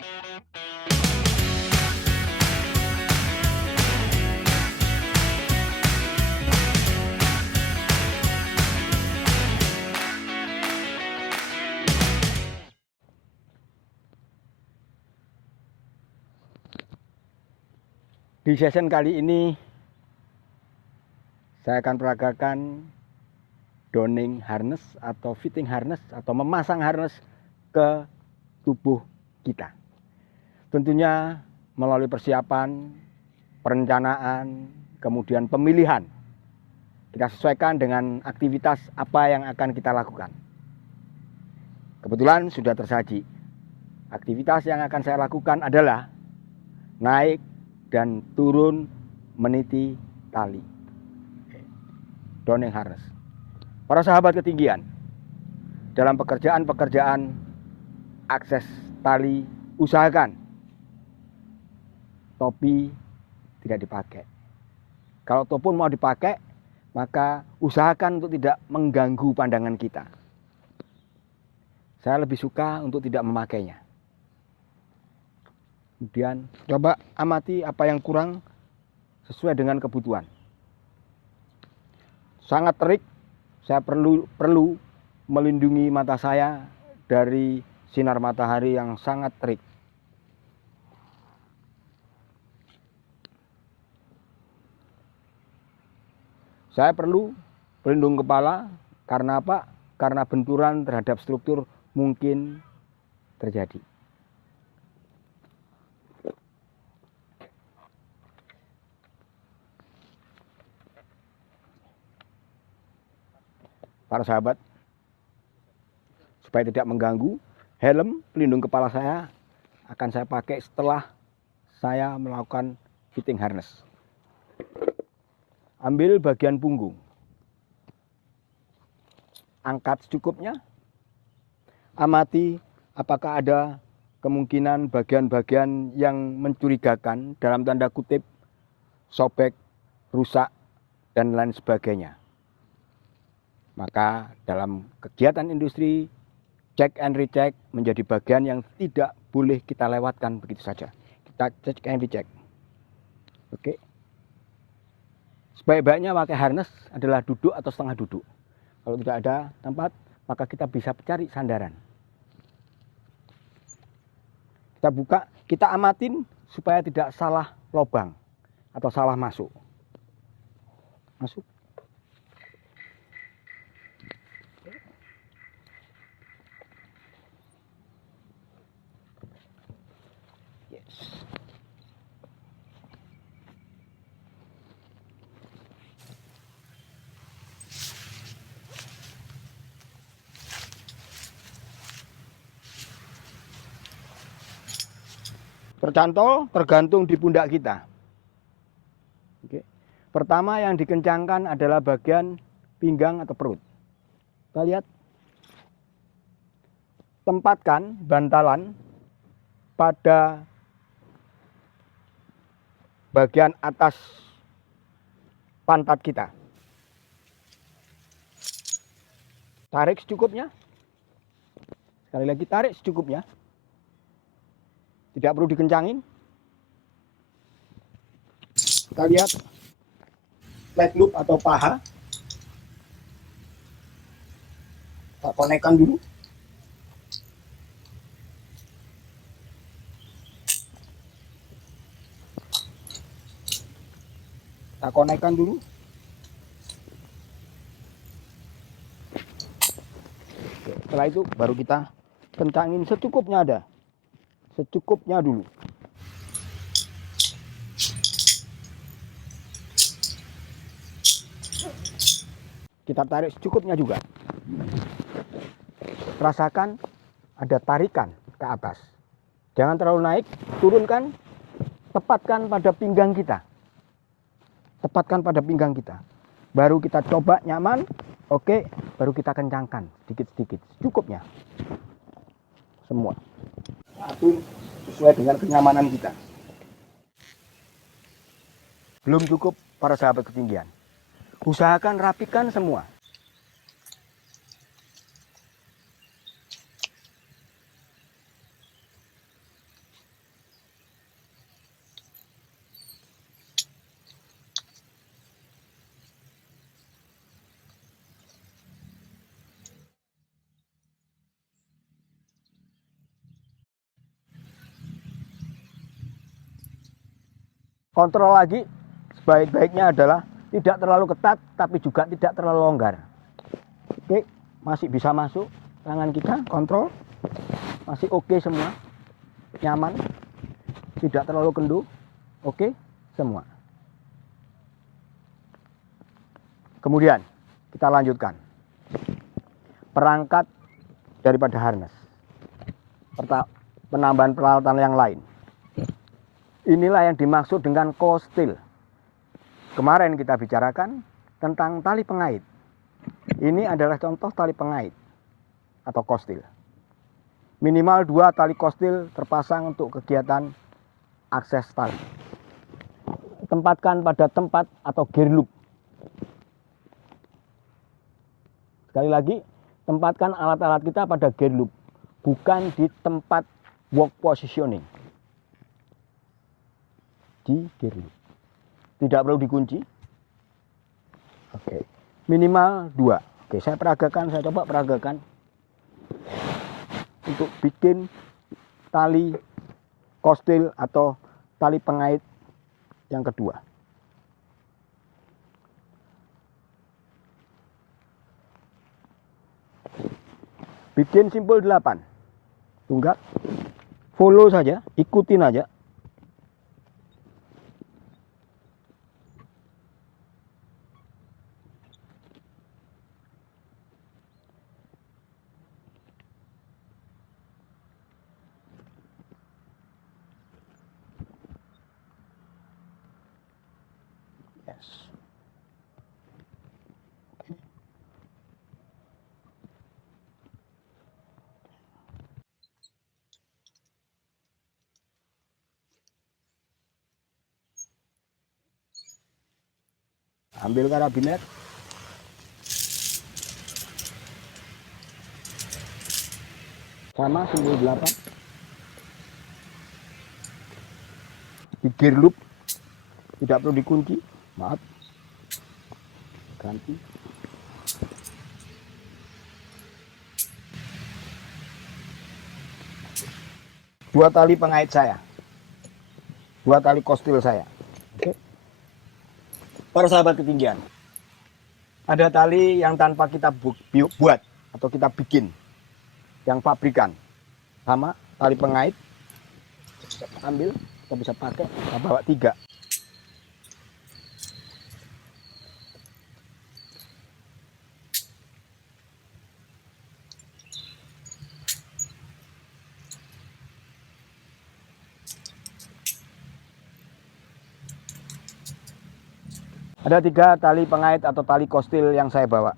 Di session kali ini saya akan peragakan donning harness atau fitting harness atau memasang harness ke tubuh kita. Tentunya melalui persiapan, perencanaan, kemudian pemilihan. Kita sesuaikan dengan aktivitas apa yang akan kita lakukan. Kebetulan sudah tersaji. Aktivitas yang akan saya lakukan adalah naik dan turun meniti tali. Donning harness. Para sahabat ketinggian, dalam pekerjaan-pekerjaan akses tali, usahakan topi tidak dipakai. Kalau topi pun mau dipakai, maka usahakan untuk tidak mengganggu pandangan kita. Saya lebih suka untuk tidak memakainya. Kemudian coba amati apa yang kurang sesuai dengan kebutuhan. Sangat terik, saya perlu melindungi mata saya dari sinar matahari yang sangat terik. Saya perlu pelindung kepala, karena apa? Karena benturan terhadap struktur mungkin terjadi. Para sahabat, supaya tidak mengganggu, helm pelindung kepala saya akan saya pakai setelah saya melakukan fitting harness. Ambil bagian punggung, angkat secukupnya, amati apakah ada kemungkinan bagian-bagian yang mencurigakan, dalam tanda kutip, sobek, rusak, dan lain sebagainya. Maka dalam kegiatan industri, check and recheck menjadi bagian yang tidak boleh kita lewatkan begitu saja. Kita check and recheck. Oke. Sebaik-baiknya pakai harness adalah duduk atau setengah duduk. Kalau tidak ada tempat, maka kita bisa cari sandaran. Kita buka, kita amatin supaya tidak salah lubang atau salah masuk. Masuk. Tercantol tergantung di pundak kita. Oke. Pertama yang dikencangkan adalah bagian pinggang atau perut. Kita lihat. Tempatkan bantalan pada bagian atas pantat kita. Tarik secukupnya. Sekali lagi tarik secukupnya. Tidak perlu dikencangin. Kita lihat leg loop atau paha. Kita konekkan dulu. Kita konekkan dulu. Setelah itu baru kita kencangin secukupnya ada. Secukupnya dulu. Kita tarik secukupnya juga. Rasakan ada tarikan ke atas. Jangan terlalu naik, turunkan, tepatkan pada pinggang kita. Tepatkan pada pinggang kita. Baru kita coba nyaman, oke, baru kita kencangkan sedikit-sedikit. Cukupnya. Semua. Atur sesuai dengan kenyamanan kita. Belum cukup para sahabat ketinggian. Usahakan rapikan semua. Kontrol lagi, sebaik-baiknya adalah tidak terlalu ketat tapi juga tidak terlalu longgar. Oke, masih bisa masuk tangan kita, kontrol. Masih oke semua, nyaman, tidak terlalu kendu, oke semua. Kemudian kita lanjutkan perangkat daripada harness, penambahan peralatan yang lain. Inilah yang dimaksud dengan co-steel. Kemarin kita bicarakan tentang tali pengait. Ini adalah contoh tali pengait atau co-steel. Minimal 2 tali co-steel terpasang untuk kegiatan akses tali. Tempatkan pada tempat atau gear loop. Sekali lagi, tempatkan alat-alat kita pada gear loop, bukan di tempat work positioning. Di gear loop. Tidak perlu dikunci. Oke. Minimal 2. Oke, saya peragakan, saya coba peragakan. Untuk bikin tali co-steel atau tali pengait yang kedua. Bikin simpul 8. Tunggak. Follow saja, ikutin aja. Ambil karabiner. Sama simpul 8. Di gear loop. Tidak perlu dikunci. Maaf. Ganti. Dua tali pengait saya. 2 tali co-steel saya. Oke. Para sahabat ketinggian, ada tali yang tanpa kita buat atau kita bikin, yang pabrikan. Sama tali pengait, ambil, kita bisa pakai, kita bawa 3. Ada 3 tali pengait atau tali co-steel yang saya bawa.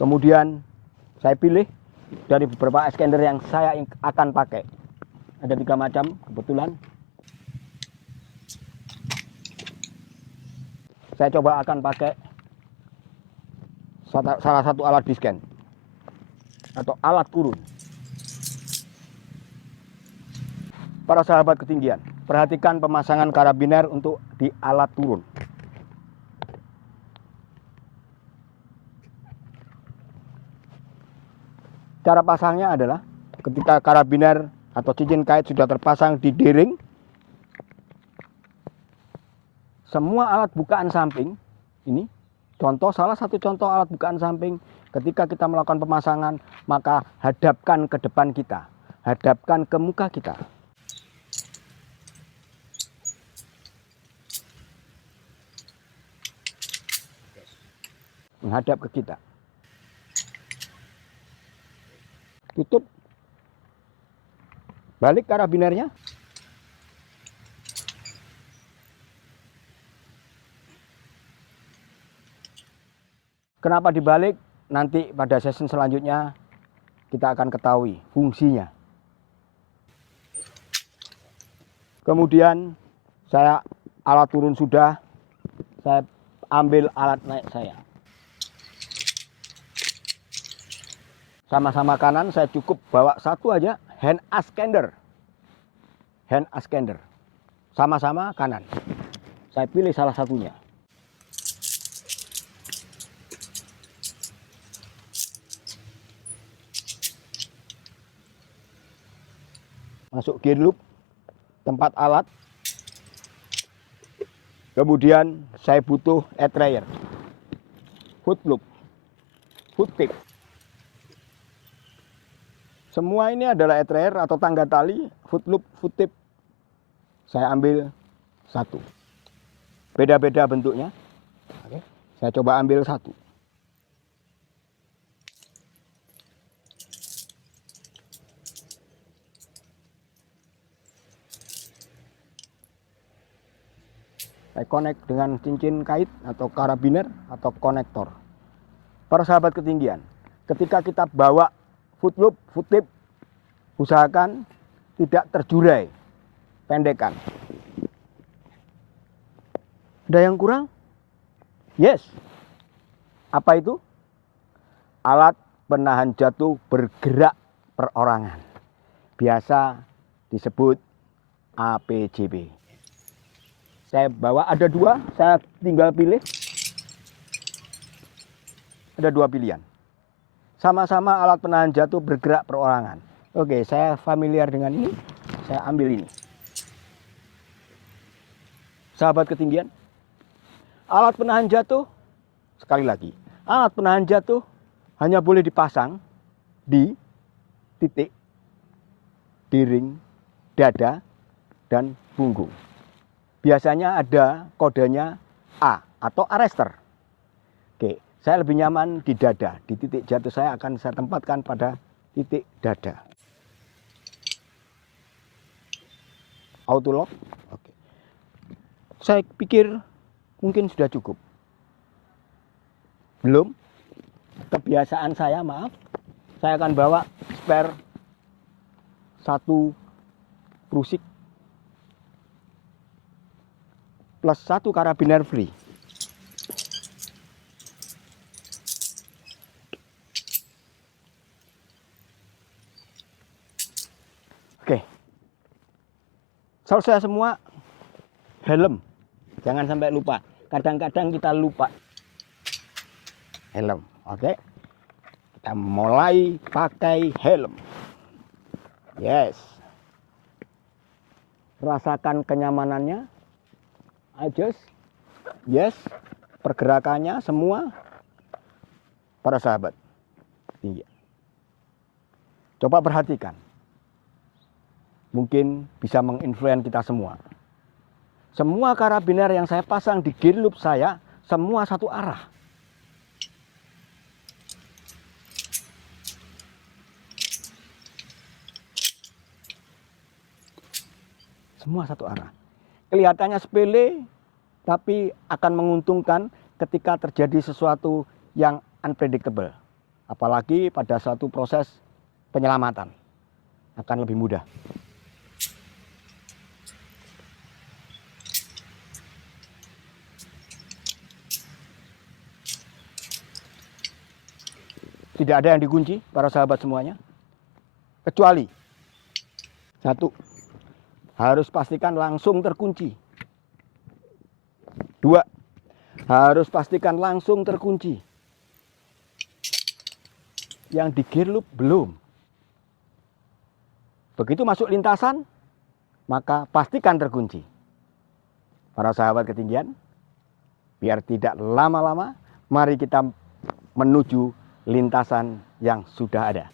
Kemudian saya pilih dari beberapa extender yang saya akan pakai. Ada 3 macam kebetulan. Saya coba akan pakai salah satu alat disken atau alat turun. Para sahabat ketinggian, perhatikan pemasangan karabiner untuk di alat turun. Cara pasangnya adalah ketika karabiner atau cincin kait sudah terpasang di D-ring, semua alat bukaan samping ini, salah satu contoh alat bukaan samping, ketika kita melakukan pemasangan, maka hadapkan ke depan kita, hadapkan ke muka kita. Menghadap ke kita. Tutup. Balik karabinernya. Kenapa dibalik? Nanti pada sesi selanjutnya kita akan ketahui fungsinya. Kemudian saya alat turun sudah, saya ambil alat naik saya. Sama-sama kanan, saya cukup bawa satu aja, hand extender. Hand extender. Sama-sama kanan. Saya pilih salah satunya. Masuk gear loop, tempat alat. Kemudian saya butuh etrayer, foot loop, foot tip. Semua ini adalah etrayer atau tangga tali, foot loop, foot tip. Saya ambil satu. Beda-beda bentuknya. Oke. Saya coba ambil satu. Saya connect dengan cincin kait atau karabiner atau konektor. Para sahabat ketinggian, ketika kita bawa foot loop, foot tip, usahakan tidak terjurai, pendekkan. Ada yang kurang? Yes. Apa itu? Alat penahan jatuh bergerak perorangan. Biasa disebut APJP. Saya bawa ada dua, saya tinggal pilih. Ada dua pilihan. Sama-sama alat penahan jatuh bergerak perorangan. Oke, saya familiar dengan ini. Saya ambil ini. Sahabat ketinggian, alat penahan jatuh, sekali lagi, alat penahan jatuh hanya boleh dipasang di titik, di ring, dada, dan punggung. Biasanya ada kodenya A atau arrester. Oke, saya lebih nyaman di dada. Di titik jatuh saya akan saya tempatkan pada titik dada. Auto lock. Oke. Saya pikir mungkin sudah cukup. Belum. Kebiasaan saya, maaf. Saya akan bawa spare satu prusik plus satu karabiner free. Oke. Selesai semua. Helm. Jangan sampai lupa. Kadang-kadang kita lupa. Helm. Oke. Kita mulai pakai helm. Yes. Rasakan kenyamanannya. Adjust. Yes. Pergerakannya semua. Para sahabat. Iya. Coba perhatikan. Mungkin bisa menginfluence kita semua. Semua karabiner yang saya pasang di gear loop saya, semua satu arah. Semua satu arah. Kelihatannya sepele, tapi akan menguntungkan ketika terjadi sesuatu yang unpredictable. Apalagi pada suatu proses penyelamatan. Akan lebih mudah. Tidak ada yang dikunci, para sahabat semuanya. Kecuali, satu, harus pastikan langsung terkunci. Dua, harus pastikan langsung terkunci. Yang di gear loop belum. Begitu masuk lintasan, maka pastikan terkunci. Para sahabat ketinggian, biar tidak lama-lama, mari kita menuju lintasan yang sudah ada.